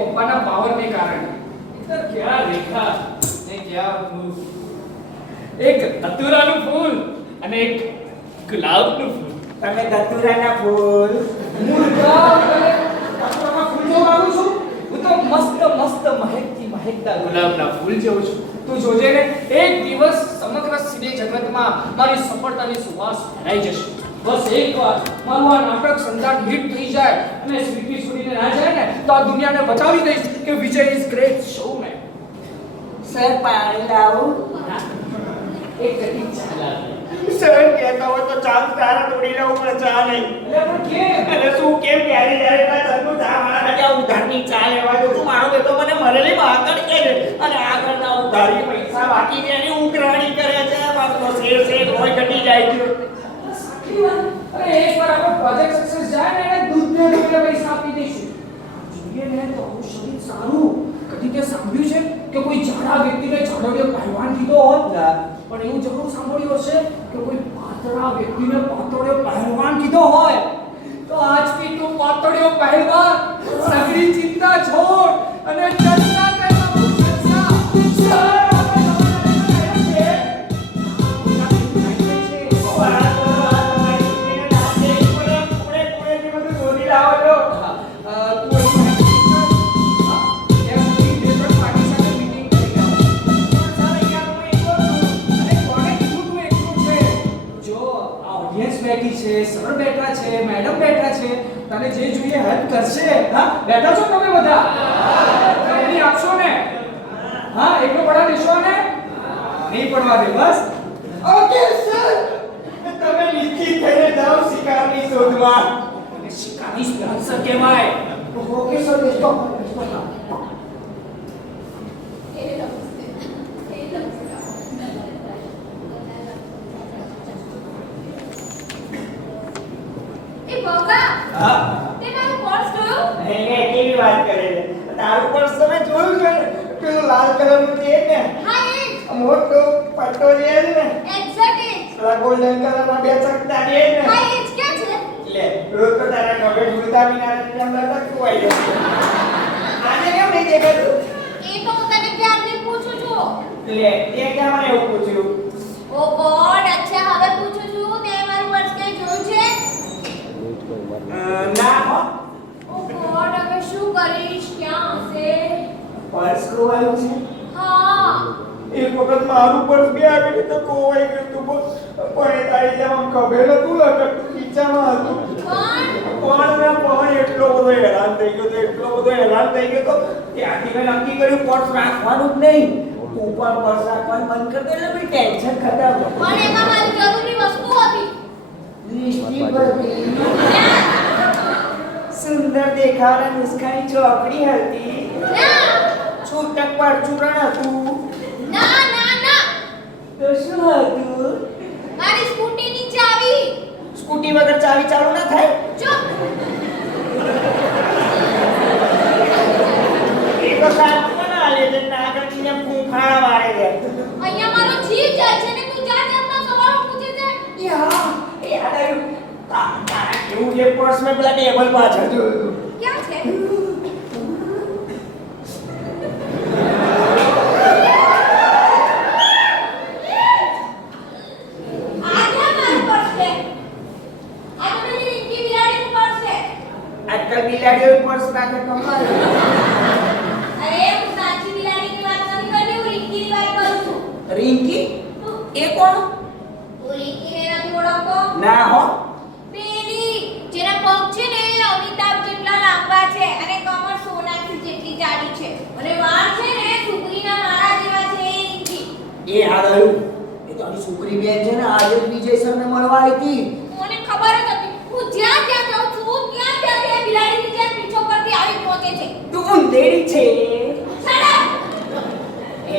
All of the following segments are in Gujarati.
પપ્પાના પાવરને કારણે. ઇધર ક્યાં રેખા ને ક્યાં ફૂલ. એક ધતુરાનું ફૂલ અને એક ગુલાબનું ફૂલ. તમે ધતુરાના ફૂલ. મૂર્ખા, ધતુરાના ફૂલ જો મારું છું. હું તો મસ્ત મસ્ત મહેકતા ગુલાબના ફૂલ જેવું છું. તું જોજે ને, એક દિવસ સમગ્ર સિને જગતમાં મારી સફળતાની સુવાસ ફેલાઈ જશે. બસ એકવાર મારું આ નાટક સંદાન હિટ થઈ જાય અને સ્વીટી સુરીને ના જાય ને, તો આ દુનિયાને બતાવી દઈશ કે વિજય ઇઝ ગ્રેટ શોમેન. સર પાણી લાવું. એક કટી ચાલા સર કહેતા હોય તો ચાલ તારા તોડી લઉં પણ ચા નહીં. એટલે પણ કેમ? અને શું કેમ ત્યારે ત્યારે સરનું ચા મારા ત્યાં ઉધારની ચા લેવા જો તું મારો બેટો મને મરેલી આગળ કે છે અને આગળના ઉધારી પૈસા બાકી છે એની ઉઘરાણી કરે છે. મારો તો શેર લોહી ઘટી જાય છે. અરે એકવાર આપણો પ્રોજેક્ટ સક્સેસ જાય ને, એને દૂધને ડોલે પૈસા આપી દઈશું. જોઈએ ને તો આવું શરીર સારું. કદી તે સાંભળ્યું છે કે કોઈ જાડા વ્યક્તિને જાડોડિયો પહેલવાન કીધો હોત? પણ એવું જરૂર સાંભળ્યું હશે કે કોઈ પાતળા વ્યક્તિને પાતળિયો પહેલવાન કીધો હોય. તો આજથી તું પાતળિયો પહેલવાન, સગડી ચિંતા છોડ અને ચર્ચા કરવા ચર્ચા. સર બેઠા છે, મેડમ બેઠા છે, તને જે જોઈએ હેલ્પ કરશે. હા, બેઠા છો તમે બધા? જલ્દી આપશો ને? હા, એકલો પડા દેશો ને? નહીં પડવા દે બસ. ઓકે સર, તમે નિશ્ચિત થઈને જાઓ શિકારની શોધમાં. અને શિકારી સ્પોન્સર કહેવાય. ઓકે સર, બેસો. કેવી વાત કરે છે? તારું પર્સ તમે જોયું છે ને? પેલું લાલ કલરનું છે ને? હા એ મોટો પટ્ટો છે ને? એક્ઝેક્ટ એ પેલા ગોલ્ડન કલરના બે ચકતા છે ને? હા એ જ કે છે. લે, રોજ તો તારા નવે ઝૂલતા વિના જેમ લટકતું હોય છે. આજે કેમ નહીં દેખાતું? એ તો હું તને ક્યારની પૂછું છું. લે, તે ક્યાં મને એવું પૂછ્યું? ઓ ગોડ, અચ્છા હવે પૂછું છું. તે મારું પર્સ કે જોયું છે? ના હો. ઓ ગોડ, હવે શું કરીશ? ક્યાં હશે? પર્સ ખોવાયું છે? હા. એક વખત મારું પર્સ બી આવી રીતે ખોવાઈ ગયું હતું, પણ એ તારી જેમ આમ ખભે નતું લટકતું, ખીચામાં હતું. પણ એટલો બધો હેરાન થઈ ગયો તો ત્યાંથી મેં નક્કી કર્યું પર્સ રાખવાનું જ નહીં. તું પણ પર્સ રાખવાનું બંધ કરી દે એટલે બી ટેન્શન ખતમ. પણ એમાં મારી જરૂરી વસ્તુ હતી. લિપસ્ટિક હતી, સુંદર દેખાવાના મુસ્કાની ચોકડી હતી, ના છૂટક પરચુરણ હતું. ના ના ના, તો શું હતું? મારી સ્કૂટીની ચાવી. સ્કૂટી વગર ચાવી ચાલુ ના થાય? ચૂપ. એ તો સાચું ના લે છે, નાગરની જેમ ફૂંફાણા મારે છે. અહીંયા મારો જીવ જાય છે ને તું જાતના સવાલો પૂછે છે. યાદ આવ્યું. તારા કેવું જે પર્સ મેં પેલા ટેબલ પાછળ જોયું હતું. ક્યાં છે? આજકાલ બિલાડીઓ પર્સ રાખે કમાલ. અરે હું સાચી બિલાડીની વાત નથી કરતી, હું રિંકીની વાત કરું છું. રિંકી? એ કોણ? તું રિંકીને નથી ઓળખતો? ના હો. પેલી જેના પગ છે ને અમિતાભ જેટલા લાંબા છે અને કમર સોનાક્ષી જેટલી જાડી છે અને વાળ છે ને સુગરીના મારા જેવા છે. એ રિંકી. એ હારું. એ તો આની છોકરી બેન છે ને, આજે જ વિજય સરને મળવા આવી હતી. મને ખબર જ હતી. હું જ્યાં જ્યાં જાઉં છું ત્યાં ત્યાં તે બિલાડીની જેમ પીછો કરતી આવી પહોંચે છે. તું ઊંધેડી છે. Shut up!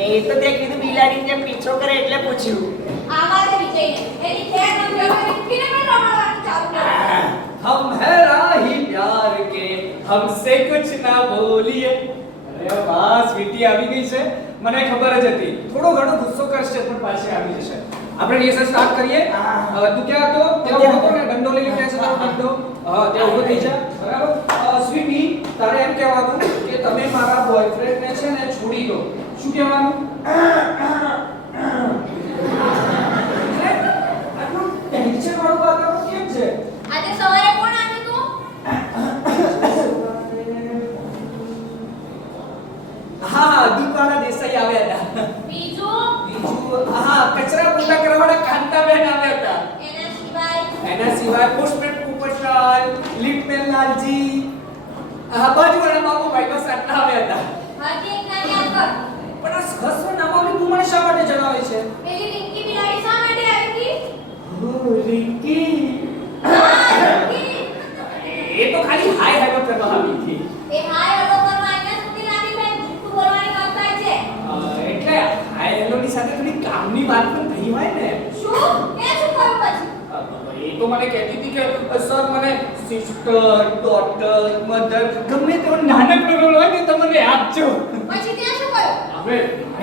એ તો તે કીધું બિલાડીની જેમ પીછો કરે એટલે પૂછ્યું. આવાજે વિજયને એની ખેર નથી હવે રિંકીને પણ રમાડવાનું ચાલુ કર્યું. हम है राही प्यार के, हमसे कुछ ना बोलिए. અરે વાહ, સ્વીટી આવી ગઈ છે. મને ખબર જ હતી થોડો ઘણો ગુસ્સો કરશે પણ પાછી આવી જશે. આપણે રિહર્સલ સ્ટાર્ટ કરીએ. તું ક્યાં હતો? ત્યાં ઉભો હતો ને, દંડો લઈ લે. ત્યાં દંડો. હા, ત્યાં ઉભો થઈ જા. બરાબર. સ્વીટી, તારે એમ કહેવાનું કે તમે શું કહેવાનું? આટલું ટેન્શન વાળું વાતાવરણ કેમ છે? આજે સવારે કોણ આવ્યું તું? હા, દીપવાળા દેસાઈ આવ્યા હતા. બીજું? બીજું હા, કચરા પોતા કરવાવાળા કાંતાબેન આવ્યા હતા. એના સિવાય પોસ્ટમેન પોપટલાલ, લિટમેન લાલજી, બાજુવાળા બાબુભાઈ બસ આટલા આવ્યા હતા. હાજી એક નાની આગળ. પણ આ સહસ્ર નામાવલી તું મને શા માટે જણાવે છે? પેલી રિંકી બિલાડી શા માટે આવી હતી? રિંકી. હા, રિંકી. એ તો ખાલી હાય હાય કરવા આવી હતી. એ હાય હલો કરવા અહીંયા સુધી લાવી બેન જૂઠું બોલવાની વાત થાય છે. એટલે હાય હેલો ની સાથે થોડી કામની વાત પણ થઈ હોય ને. શું? એ શું કહ્યું પછી? એ તો મને કહેતી હતી કે સર મને સિસ્ટર, ડોટર, મધર ગમે તેવો નાનકડો રોલ હોય ને તો મને આપજો. પછી ત્યાં શું કહ્યું? હવે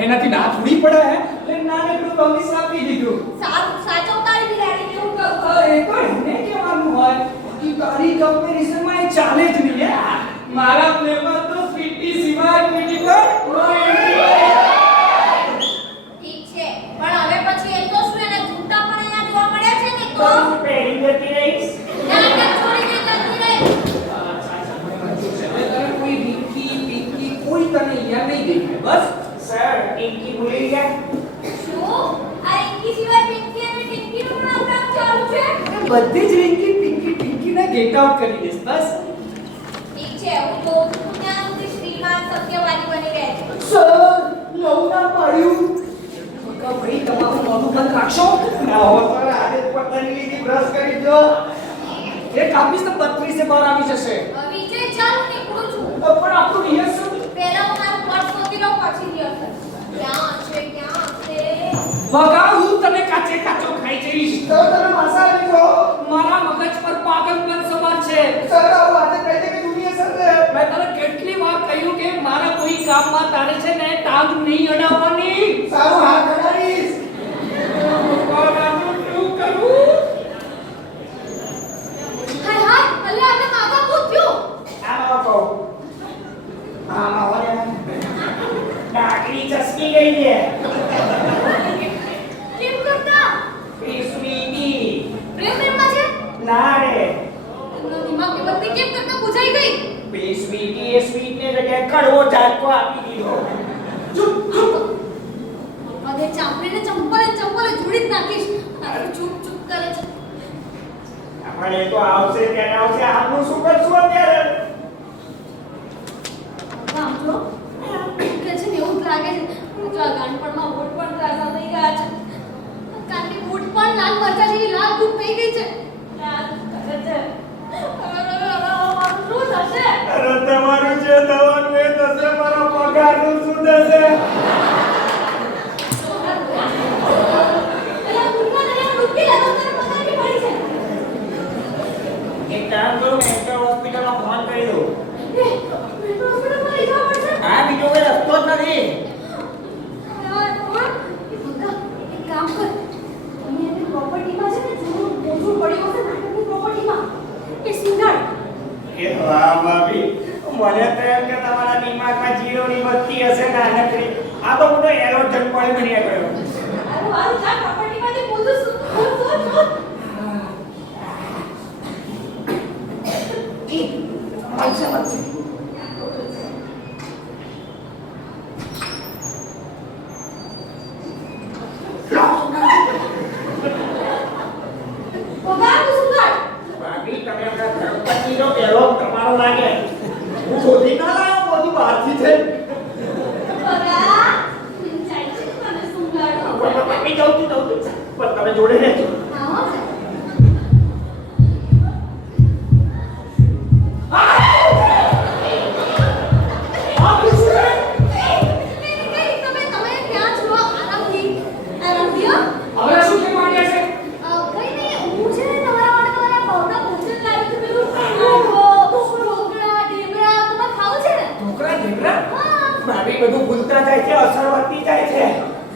એનાથી ના થોડી પડે હે એટલે નાનકડું પ્રોમિસ આપી દીધું. સારું સાચવતાળી બિલાડી જેવું કહું. એ તો એને કહેવાનું હોય બાકી તારી કમ્પેરિઝનમાં એ ચાલે જ નહીં હે. મારા પ્લેમાં તો સ્વીટી સિવાય બીજી કોઈ ઠીક છે પણ હવે પછી એ તો શું એના જૂતા પણ અહીંયા જોવા મળ્યા છે ને તો પહેરી જતી રહીશ. નાટક છોડીને જતી રહી. તને કોઈ રિંકી પિંકી કોઈ તને અહીંયા નહીં દેખાય બસ. સર પિંકી ભૂલી ગયા. શું? આ રિંકી સિવાય પિંકી અને ટિંકીનું પણ આપણા ચાલુ છે? બધી જ રિંકી પિંકી પિંકીને ગેટ આઉટ કરી દઈશ બસ. ઠીક છે હું જોઉં છું ત્યાં સુધી શ્રીમાન સત્યવાદી બની રહે છે. સર લવ ના પાડ્યું. કાકા ભાઈ તમારું મોઢું બંધ રાખશો. ના હો સર આજે જ પતંગ લીધી બ્રશ કરી દો. એ કાપીશ તો 32 બહાર આવી જશે. વિજય ચાલ નીકળું છું. પણ આપણું રિહર્સલ પહેલા હું મારું પર્સ શોધી લઉં પછી રિહર્સલ. ક્યાં છે ક્યાં છે? વગા હું તને કાચે કાચો ખાઈ જઈશ. તો તમે મસાલા લીધો. મારા મગજ પર પાગલપન સવાર છે. સર આવું આજે કહી દે કે દુનિયા સર છે. મેં તને કેટલી વાર કહ્યું કે મારા કોઈ કામમાં તારે છે ને ટાંગ નહીં અડાવવાની. સારું હાથ અડાડીશ. શું કરું? હાય હાય અલ્લા આપણે માથા પૂછ્યું. આમાં કહો. આમાં હોય ને. ડાકડી ચસકી ગઈ છે. કેમ કરતા? સ્વીટી. પ્રેમમાં છે? ના રે. એમનો દિમાગની બત્તી કેમ કરતા બુઝાઈ ગઈ? સ્વીટી એ સ્વીટ ને જગ્યાએ કડવો ઝાટકો આપી દીધો. ચૂપ ચૂપ. અરે ચાંપડીને ચંપલે જોડી જ નાખીશ. આ ચૂપ ચૂપ કરે છે. પણ એ તો આવશે ત્યારે આવશે. આનું શું કરશું અત્યારે? આમ જો કે છે ને એવું જ લાગે છે જો આ ગાંઠપણમાં બૂટ પણ ત્રાસા થઈ ગયા છે. કાનની બૂટ પણ લાલ મરચા જેવી લાલ ધૂપ થઈ ગઈ છે. લાલ કરે છે. હવે મારું શું થશે? અરે તમારું જે થવાનું એ થશે. મારા પગારનું શું થશે? એલા બૂટમાં દરિયામાં ડૂબકી લાગો તને પગાર બી પડી છે. એક કામ કરો ને એન્ટર હોસ્પિટલમાં ફોન કરી દો. મેટ્રો હોસ્પિટલમાં લઈ જવા પડશે. આ બીજો કોઈ રસ્તો જ નથી. યાર કોણ? એક કામ કર. એની પ્રોપર્ટીમાં છે ને જૂનું મોજું પડ્યું હશે નાટકની પ્રોપર્ટીમાં. એ સિંગાડ. એ વાહ ભાભી. મને તો એમ કે તમારા દિમાગમાં જીરોની બત્તી હશે નાનકડી. આ તો મોટો એરોજન પણ બની ગયો. અરે વારું જા પ્રોપર્ટીમાંથી પૂછું શું મળશે મળશે. પગાર તું સિંગાડ. ભાભી તમે આપણા ગણપતિનો પહેલો તમારો લાગે. હું શોધી ના લાવ્યો બધું બહારથી છે. પગાર જાય છે મને સિંગાડ. પણ જાઉં છું. પણ તમે જોડે રહેજો. આવો છે. તમે ક્યાં છો? આરામથી હવે શું કે માંડ્યા છે? કઈ નહીં હું છે ને તમારા માટે તમારા ભાવના ભોજન લાવી છું પેલું ઢોકળા ઢેબરા તમે ખાવ છે ને? ઢોકળા ઢેબરા? હા. ભાભી બધું ભૂલતા જાય છે. અસર વધતી જાય છે.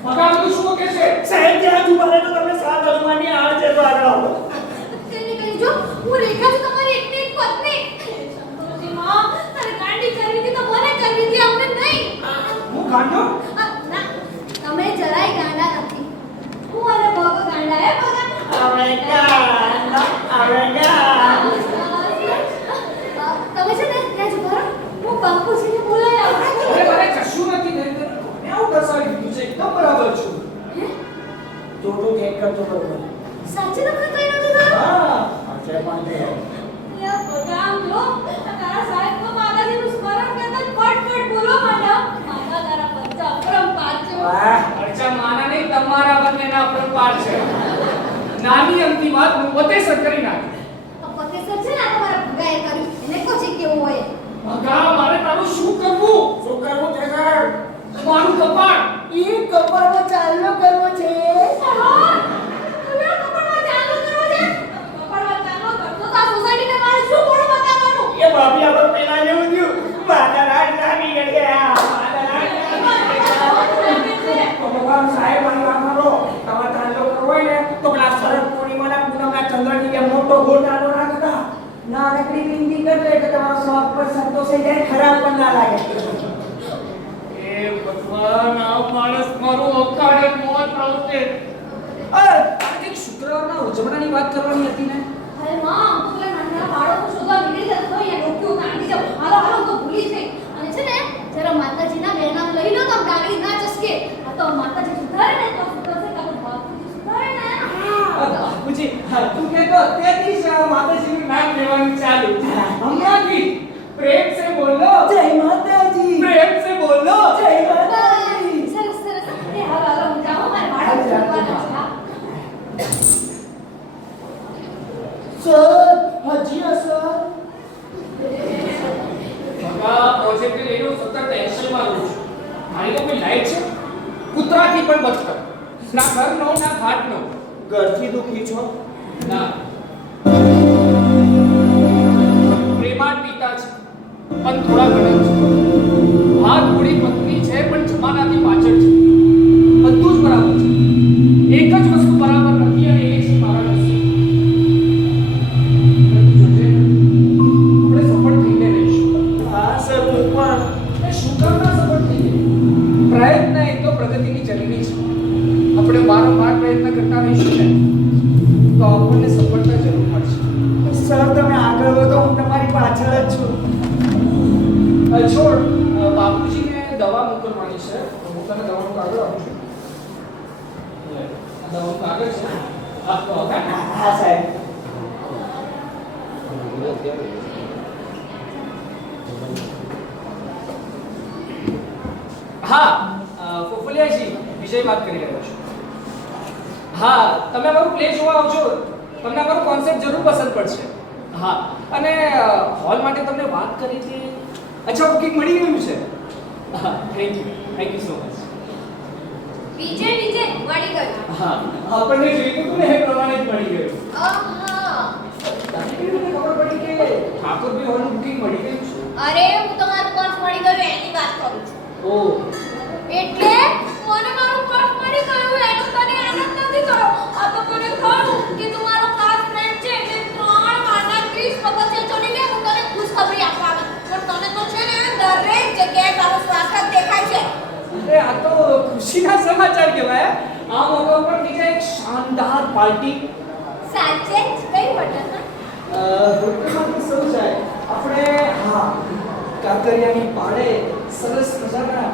પગાર બધું શું કે છે? સાહેબ જ્યાં જુબાને તો તમે સાત અનુમાની આળ છે. તો આગળ આવો. કઈ જો હું રેખા છું તમારી એકની એક પત્ની. સંતોષી માં તારે ગાંડી કરવી હતી તો મને કરવી હતી અમને નહીં. હું ગાંડો? કરતો બરોબર. સાચે તમને કઈ નતું થયું? હા આજે પણ તે યા ભગવાન લો તારા સાહેબ તો માતાજીનું સ્મરણ કરતા ફટફટ બોલો માંડ્યા માતા તારા પંચા અપરંપાર છે વાહ અચ્છા માના નહીં તમારા બંનેના અપરંપાર છે. નાની અમથી વાત હું વતેસર કરી નાખી. પકેસર છે ને આ તમારા ભગાએ કર્યું એને કોચી કેવું હોય ભગા મારે તારું શું કરવું? શું કરવું છે સર? મારું કપાળ ઈ કપાળનો ચાલ્યો કરવો છે. હા તમે આ કપડમાં ચાલુ કરો છે કપડમાં ચાલુ કરતો તો આ સોસાયટીને મારે શું બોલું બતાવવાનું એ બાપી આપણે પેલા જેવું થયું. માતા રાજ નામી ગયા. માતા રાજ નામી ગયા. તો ભગવાન સાહેબ મારી વાત સાંભળો. તમારે ચાલ્યો કરવો હોય ને તો પેલા શરદ પૂર્ણિમાના પૂનમના ચંદ્રની જેમ મોટો ગોટાળો રાખતા. નાનકડી બિંદી કરી લે તો તમારો સ્વાદ પર સંતોષ થઈ જાય, ખરાબ પણ ના લાગે. એ ભગવાન આ માણસ મારું અકાળે મોત આવશે. અરે આજે શુક્રવારના ઉજવણાની વાત કરવાની હતી ને. અરે માં હું તો પેલા નાના બાળકો શોધવા નીકળી જતો હોય અહીંયા ડોક્યું કાઢી જાવ હાલો હાલો હું તો ભૂલી જ ગઈ અને છે ને જરા માતાજીના બે નામ લઈ લો તો આમ ડાંગરી ના ચસકે આ તો માતાજી સુધારે ને તો સુધરશે કાં તો બાપુજી સુધારે ને બાપુજી તું કે તો તેથી જ માતાજીનું નામ લેવાનું ચાલુ. હમણાંથી પ્રેમ સે બોલો. જય માતાજી. પ્રેમ સે બોલો. જય માતાજી. સરસ સરસ એ હાલો હાલો હું જાઉં મારે બાળકો શોધવાના છે હા. સર હજી સર ભગા પ્રોજેક્ટ લઈને હું સતત ટેન્શનમાં રહું છું. મારી તો કોઈ લાઈટ છે કૂતરાથી પણ બચકર. ના ઘરનો ના ઘાટનો. ઘરથી દુખી છો? ના પ્રેમાળ પિતા છે પણ થોડા ગણક છે. હાથ પૂરી પત્ની છે પણ જમાનાથી પાછળ છે. બધું જ બરાબર છે. એક જ વસ્તુ બરાબર નથી અને એ છે મારા નસીબ. આપણે સફળ થઈને રહીશું. હા સર હું પણ એ શું કામ ના સફળ થઈએ? પ્રયત્ન એ તો પ્રગતિની જનની છે. આપણે વારંવાર પ્રયત્ન કરતા રહીશું ને તો આપણને સફળતા જરૂર મળશે. સર તમે આગળ વધો, હું તમારી પાછળ જ છું. છોડ બાપુજીને દવા મોકલવાની છે. હું તને દવાનું કાગળ આપું છું. લે, આ દવાનું કાગળ છે. આપતો હવે. હા સાહેબ. હા ફોફલિયાજી વિજય વાત કરી રહ્યો છું. હા તમે અમારું પ્લે જોવા આવજો. તમને અમારો કોન્સેપ્ટ જરૂર પસંદ પડશે. હા અને હોલ માટે તમને વાત કરી હતી. અચ્છા બુકિંગ મળી ગયું છે? હા થેન્ક યુ સો મચ. વિજય વિજય મળી ગયું હા આપણને જોઈતું હતું ને એ પ્રમાણે જ મળી ગયું. આહા તને કેવી રીતે ખબર પડી કે ઠાકોરભાઈ હોલનું બુકિંગ મળી ગયું છે? અરે હું તમારું પર્સ મળી ગયું એની વાત કરું છું ઓહ એટલે મને મારું પર્સ મળી ગયું એનો તને આનંદ નથી થયો આ તો મને ખરું કે તું મારો ખાસ ફ્રેન્ડ છે એટલે 3 વારના 30 પગથિયા ચડીને હું તને ખુશખબરી આપવા આવી પણ તને તો છે ને દરેક જગ્યાએ તારો સ્વાગત દેખાય છે અરે આ તો ખુશીના સમાચાર કહેવાય. આ મોકા પર બીજા એક શાનદાર પાર્ટી સાચે જ કઈ હોટલ હોટલમાં તો સૌ જાય. આપણે હા કાકરિયાની પાડે સરસ મજાના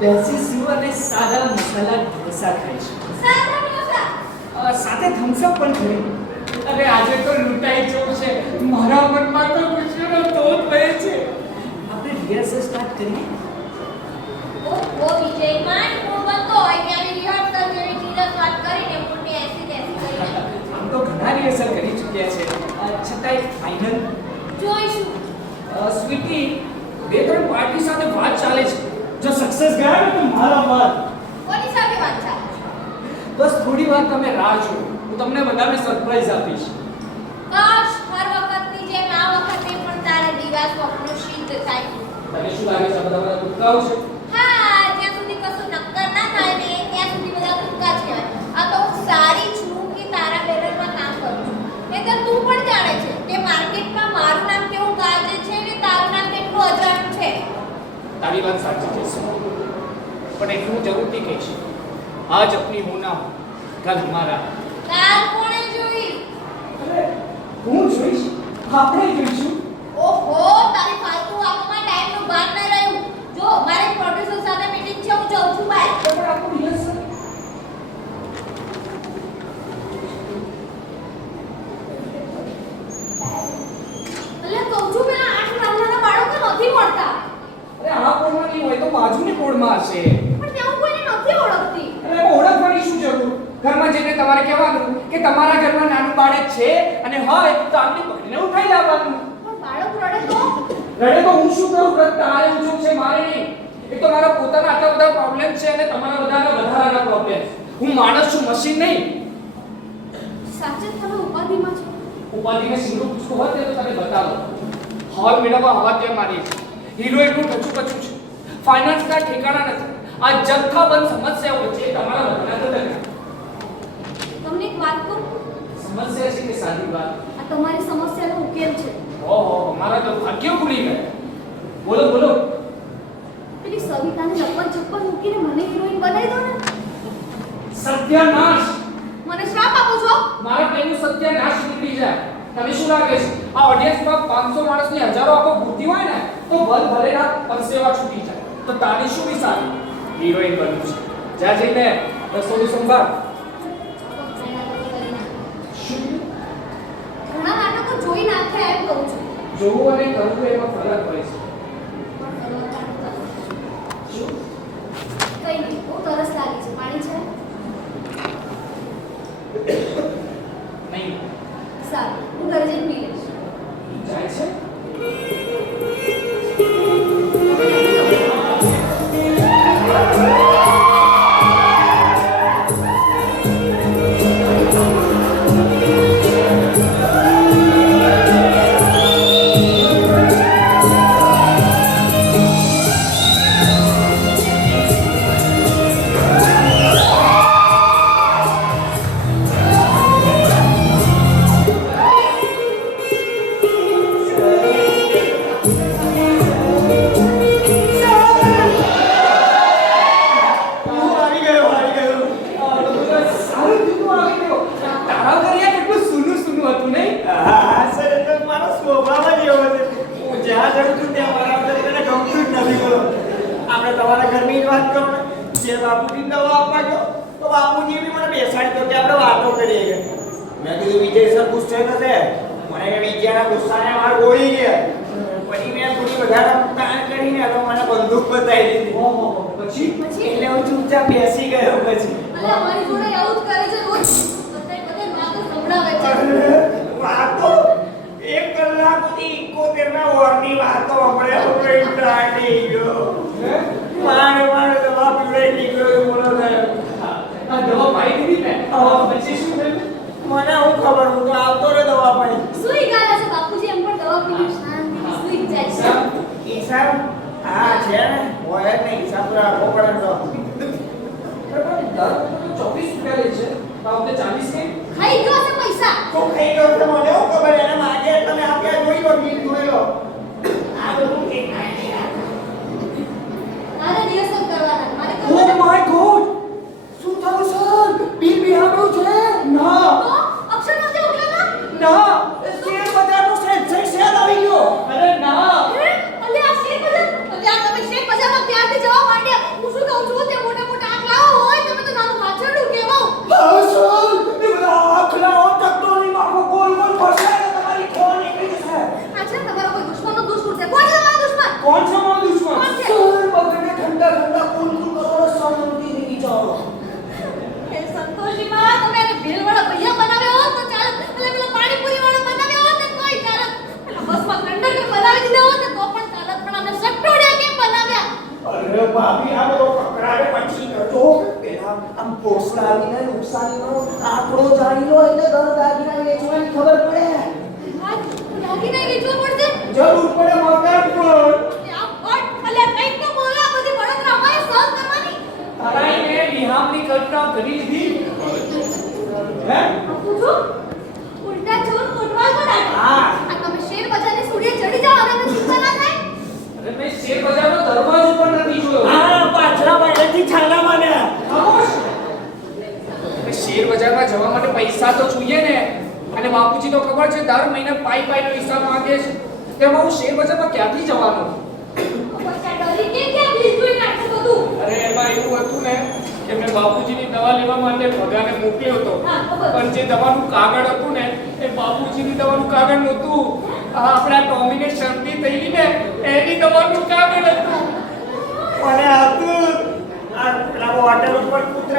દેશી સીવ અને સાદા મસાલા ઢોસા ખાઈશું. સાદા ઢોસા સાથે થમ્સ અપ પણ ખરી. અરે આજે તો લૂંટાઈ જવું છે. મારા મનમાં તો ખુશીનો ધોધ વહે છે. આપણે રિહર્સલ સ્ટાર્ટ કરીએ. ઓ વિજયમાન હું બનતો હોય કે આવી રિહર્સલ જેવી ચીજ વાત કરીને મોટી એસી તેસી કરીને આમ તો ઘણા રિહર્સલ કરી ચૂક્યા છે. છતાંય ફાઇનલ જોઈશું સ્વીટી 2-3 પાર્ટી સાથે વાત ચાલે છે. જો સક્સેસ ગયા ને તો મારા માર. કોની સાથે વાત છે બસ થોડી વાર તમે રાહ જુઓ. હું તમને બધાને સરપ્રાઈઝ આપીશ. કાશ હર વખતની જેમ આ વખતે પણ તારા દિવા સ્વપ્નો સિદ્ધ થાય તને શું લાગે છે આ બધા ટૂંકાઓ છે? હા જ્યાં સુધી કશું નક્કર ના થાય ને ત્યાં સુધી બધા ટૂંકા જ કહેવાય આ તો હું સારી છું કે તારા બેનરમાં કામ કરું છું નહીંતર તું પણ જાણે છે કે માર્કેટમાં મારું નામ કેવું ગાજે છે ને તારું નામ કેટલું અજાણ્યું છે તારી વાત સાચી છે પણ એટલું જરૂરથી કહીશ આજ અપની હોના કલ હમારા. કાલ કોણે જોઈ અરે હું જોઈશ. આપણે જોઈશું. ઓહો તારી ફાલતુ વાતોમાં ટાઈમનું ભાન ન રહ્યું જો મારે પ્રોડ્યુસર સાથે મીટિંગ છે હું જાઉં છું બાય પણ આપણું રિહર્સલ નહીં હોય તો બાજુની પોળમાં હશે. પણ ત્યાં હું કોઈને નથી ઓળખતી. અરે ઓળખવાની શું જરૂર? ઘરમાં જઈને તમારે કહેવાનું કે તમારા ઘરમાં નાનું બાળક છે અને હોય તો આમને પકડીને ઉઠાઈ લાવવાનું. પણ બાળક રડે તો રડે તો હું શું કરું? રડ તારે ઊંચું છે, મારે નહીં. એક તો મારા પોતાના આટલા બધા પ્રોબ્લેમ છે અને તમારા બધાના વધારાના પ્રોબ્લેમ. હું માણસ છું, મશીન નહીં. સાચે જ તમે ઉપાધિમાં છો. ઉપાધિને સિંગલ પૂછવું હોય તે તો તને બતાવો. હાલ મેળવવા હવા ત્યાં મારી છે. હીરો એટલું કચું કચું છે. ફાઇનાન્સના ઠેકાણા નથી. આ જથ્થાબંધ સમસ્યાઓ વચ્ચે તમારા બધાના ધંધા. તમને એક વાત કહું, સમસ્યા છે કે સાદી વાત? આ તમારી સમસ્યાનો ઉકેલ છે. ઓહો, મારા તો ભાગ્ય ખુલી ગયા. બોલો બોલો. પેલી સવિતાને લપન છપ્પન મૂકીને મને હિરોઈન બનાવી દો ને. સત્યનાશ! મને શ્રાપ આપો છો? મારા પેલું સત્યનાશ નીકળી જાય. તને શું લાગે છે આ ઓડિયન્સમાં 500 માણસની હજારો આંખો ભૂતી હોય ને તો ભલ ભલેના પરસેવા છૂટી જાય. તો તારી શું વિચાર? હિરોઈન બનવું છે. જા જઈને રસોડું સંભાળ. શું? ઘણા નાટકો જોઈ નાખે એમ કહું છું. જોવું અને કરવું એમાં ફરક હોય છે. શું? કઈ નહીં, બહુ તરસ લાગી છે. પાણી છે? નહીં. સારું, હું ઘરે જઈને પી લઈશ. જાય છે?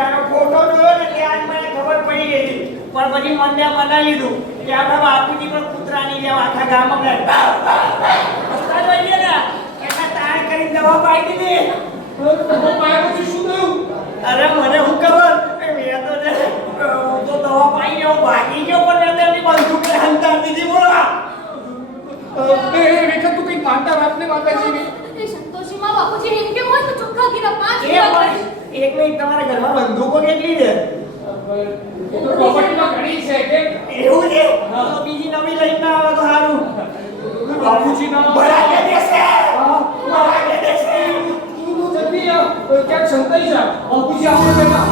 મજાનો ફોટો જોયો ને ત્યાં જ મને ખબર પડી ગઈ હતી. પણ પછી મને મનાઈ લીધું કે આપણા બાપુજી પણ કૂતરાની જેમ આખા ગામમાં હસતા જોઈએ ને એટલે તાણ કરીને દવા પાઈ દીધી. દવા પાયા પછી શું થયું? અરે મને શું ખબર મેં તો દવા પાઈ ગયો ભાગી ગયો પણ મેં તેની બંદૂક હંતાર દીધી. બોલો એ રેખા તું કંઈક માનતા વાત ને માતાજીની. એ સંતોષીમાં બાપુજી એમ કે હોય તો ચોખ્ખા કીધા 5 એ પણ એક મિનિટ તમારા ઘરમાં બંદૂકો કેટલી છે? એ તો પ્રોપર્ટીમાં ઘણી છે કે એવું છે? તો બીજી નવી લઈને ના આવે તો સારું. બાપુજીના ભરાકે દેશે ભરાકે દેશે. તું જલ્દી ક્યાંક સંતાઈ જા. બાપુજી આપણે બેટા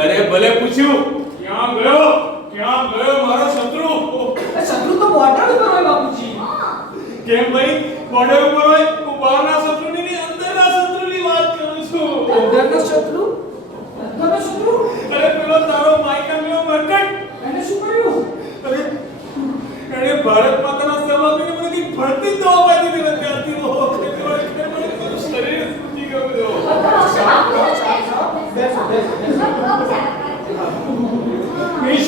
અરે ભલે પૂછ્યું ક્યાં ગયો મારો શત્રુ? શત્રુ તો બોર્ડર ઉપર હોય બાપુજી. કેમ ભાઈ બોર્ડર ઉપર હોય? હું બહારના શત્રુની નહીં અંદરના શત્રુની વાત કરું છું. અંદરનો શત્રુ? અંદરનો શત્રુ? અરે પેલો તારો માઈકલનો મરકટ એને શું કર્યું? અરે એને ભારત માતાના સેવા કરીને મને કઈ ફરતી જ દવા પાઈ દીધી નથી આવતી. શરીર તૂટી ગયું બધું. નહીં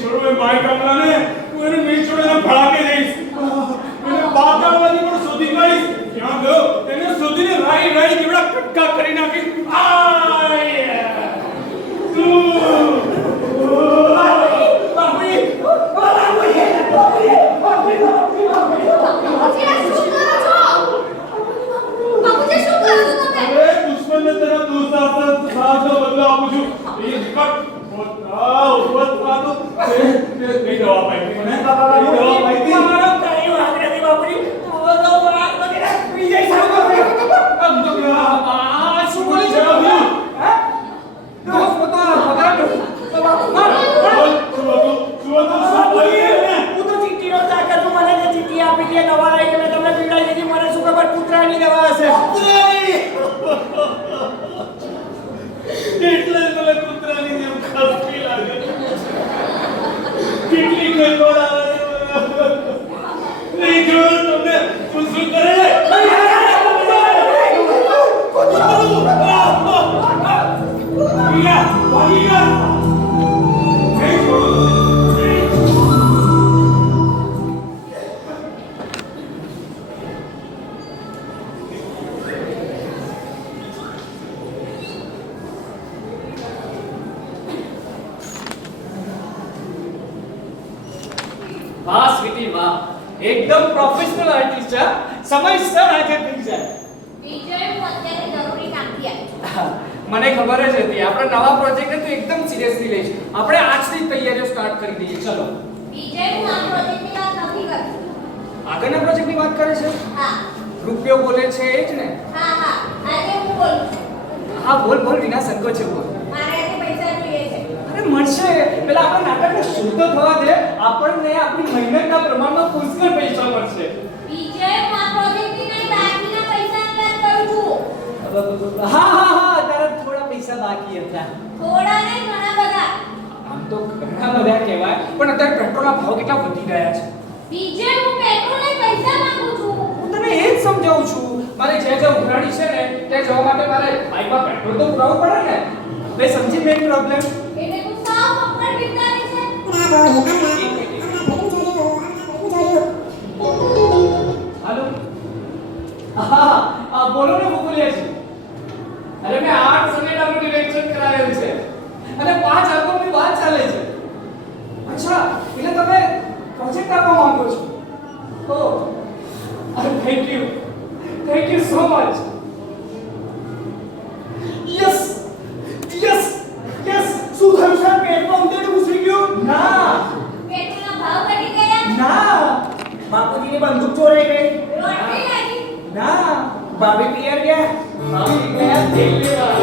છોડું એ માઈકલને. હું એને નહીં છોડું, એને ભડાકે જઈશ. એને બાકાવાદી પણ શોધી કાઢીશ. ક્યાં ગયો એને શોધીને રાઈ જેવડા કટકા કરી નાખીશ. દુશ્મનને તેના દોસ્ત સાથ બદલો આપું છું. એ વિકટ કઈ દવા પાઈ મને દવા પાઈ મારો કઈ વાત નથી બાપુજી. તો વાત વગેરે પી જઈશ. શું બોલી છે બાપુ? હે? દોસ્ત પોતા પકડ. હું તો ચીઠીનો તાકાત તું મને જે ચીઠી આપી કે દવા લઈ કે મેં તમને પીવડાવી દીધી. મને શું ખબર કૂતરાની દવા હશે. એટલે જ મને કૂતરાની જેમ ખસકી લાગે. કેટલી કઈ વાર આવે નહીં જોયું તમને શું કરે. વાહ સ્વીટી વાહ, એકદમ પ્રોફેશનલ આર્ટિસ્ટ છે. સમયસર હાજર થઈ જાય. વિજય હું અત્યારે જરૂરી કામથી આવી છું. મને ખબર જ હતી આપણે નવા પ્રોજેક્ટને તો એકદમ સિરિયસલી લઈશ. આપણે આજથી તૈયારીઓ સ્ટાર્ટ કરી દઈએ. ચલો. વિજય હું આ પ્રોજેક્ટની વાત નથી કરતી. આગળના પ્રોજેક્ટની વાત કરે છે? હા રૂપિયો બોલે છે એ જ ને? હા આજે હું બોલું છું. હા બોલ વિના સંકોચે બોલ. મારે આજે પૈસા જોઈએ છે. અરે મળશે. પેલા આપણે નાટકને શુદ્ધ થવા દે. આપણને આપણી મહેનતના પ્રમાણમાં પુષ્કળ પૈસા મળશે. વિજય હું આ પ્રોજેક્ટની નહીં બાકીના પૈસાની વાત કરું છું. હા તારા થોડા પૈસા બાકી હતા. થોડા નહીં ઘણા બધા. આમ તો ઘણા બધા કહેવાય પણ અત્યારે પેટ્રોલના ભાવ કેટલા વધી ગયા છે. વિજય હું પેટ્રોલને પૈસા માંગુ છું. હું તને એ જ સમજાવું છું. મારે જ્યાં ઉઘરાણી છે ને ત્યાં જવા માટે મારે બાઈકમાં પેટ્રોલ તો પુરાવવું પડે ને. બે સમજી મેં પ્રોબ્લેમ. એટલે તું સાવ પકડ વિચારી છે. હાલો. હા બોલો ને ભૂલિયાજી. અરે મેં 8 સનેડાનું ડિરેક્શન કરાવેલું છે અને 5 આલ્બમની વાત ચાલે છે. અચ્છા એટલે તમે પ્રોજેક્ટ આપવા માંગો છો? Oh thank you so much. Yes શું થયું સર? પેટમાં ઉંદરડું ઘૂસી ગયું? ના પેટ્રોલના ભાવ ઘટી ગયા. ના બાપુજીની બંદૂક ચોરાઈ ગઈ? લોટરી લાગી. ના ભાભી પિયર ગયા? આવી ગયા દેખ લેવા.